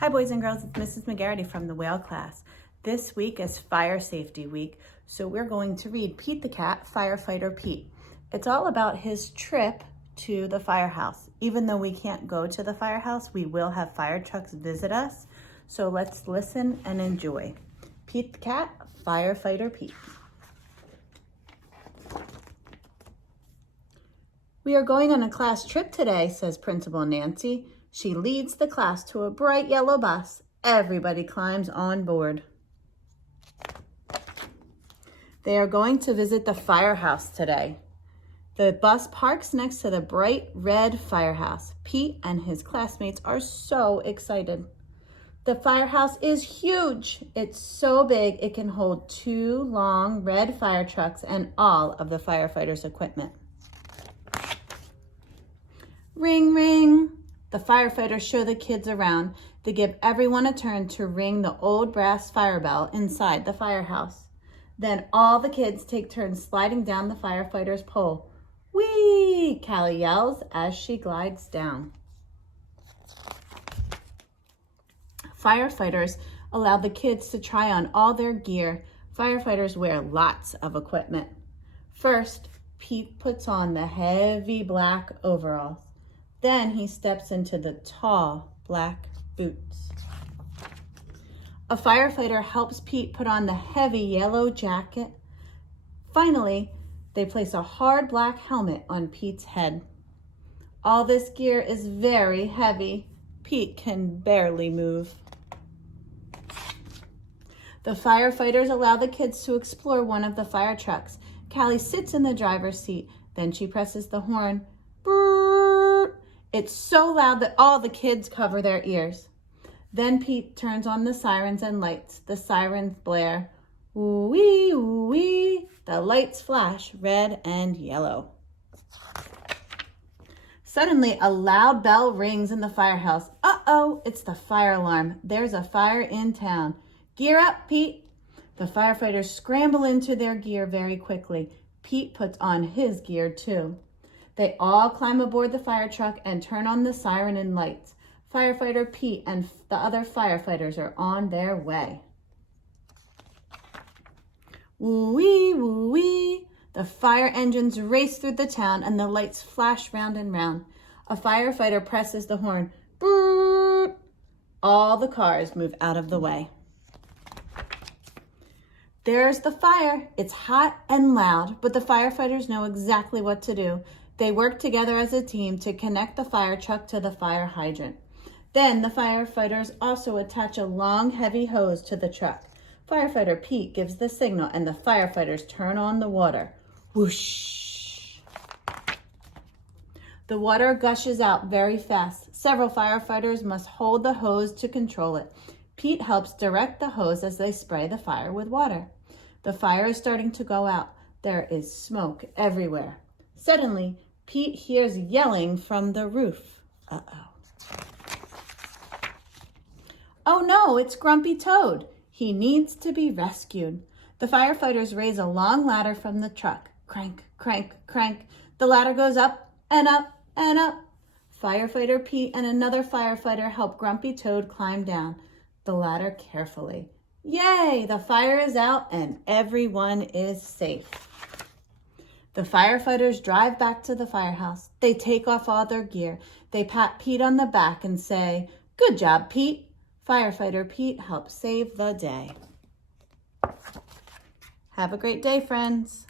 Hi boys and girls, it's Mrs. McGarity from the Whale class. This week is Fire Safety Week, so we're going to read Pete the Cat, Firefighter Pete. It's all about his trip to the firehouse. Even though we can't go to the firehouse, we will have fire trucks visit us. So let's listen and enjoy. Pete the Cat, Firefighter Pete. We are going on a class trip today, says Principal Nancy. She leads the class to a bright yellow bus. Everybody climbs on board. They are going to visit the firehouse today. The bus parks next to the bright red firehouse. Pete and his classmates are so excited. The firehouse is huge. It's so big it can hold 2 long red fire trucks and all of the firefighters' equipment. Ring, ring. The firefighters show the kids around. They give everyone a turn to ring the old brass fire bell inside the firehouse. Then all the kids take turns sliding down the firefighter's pole. Whee! Callie yells as she glides down. Firefighters allow the kids to try on all their gear. Firefighters wear lots of equipment. First, Pete puts on the heavy black overalls. Then he steps into the tall black boots. A firefighter helps Pete put on the heavy yellow jacket. Finally, they place a hard black helmet on Pete's head. All this gear is very heavy. Pete can barely move. The firefighters allow the kids to explore one of the fire trucks. Callie sits in the driver's seat. Then she presses the horn. Brrr! It's so loud that all the kids cover their ears. Then Pete turns on the sirens and lights. The sirens blare. Ooh-wee, ooh-wee. The lights flash red and yellow. Suddenly, a loud bell rings in the firehouse. Uh-oh, it's the fire alarm. There's a fire in town. Gear up, Pete. The firefighters scramble into their gear very quickly. Pete puts on his gear too. They all climb aboard the fire truck and turn on the siren and lights. Firefighter Pete and the other firefighters are on their way. Woo-wee, woo-wee. The fire engines race through the town and the lights flash round and round. A firefighter presses the horn. Brrr. All the cars move out of the way. There's the fire. It's hot and loud, but the firefighters know exactly what to do. They work together as a team to connect the fire truck to the fire hydrant. Then the firefighters also attach a long, heavy hose to the truck. Firefighter Pete gives the signal and the firefighters turn on the water. Whoosh! The water gushes out very fast. Several firefighters must hold the hose to control it. Pete helps direct the hose as they spray the fire with water. The fire is starting to go out. There is smoke everywhere. Suddenly, Pete hears yelling from the roof. Uh-oh. Oh no, it's Grumpy Toad. He needs to be rescued. The firefighters raise a long ladder from the truck. Crank, crank, crank. The ladder goes up and up and up. Firefighter Pete and another firefighter help Grumpy Toad climb down the ladder carefully. Yay, the fire is out and everyone is safe. The firefighters drive back to the firehouse. They take off all their gear. They pat Pete on the back and say, "Good job, Pete." Firefighter Pete helps save the day. Have a great day, friends.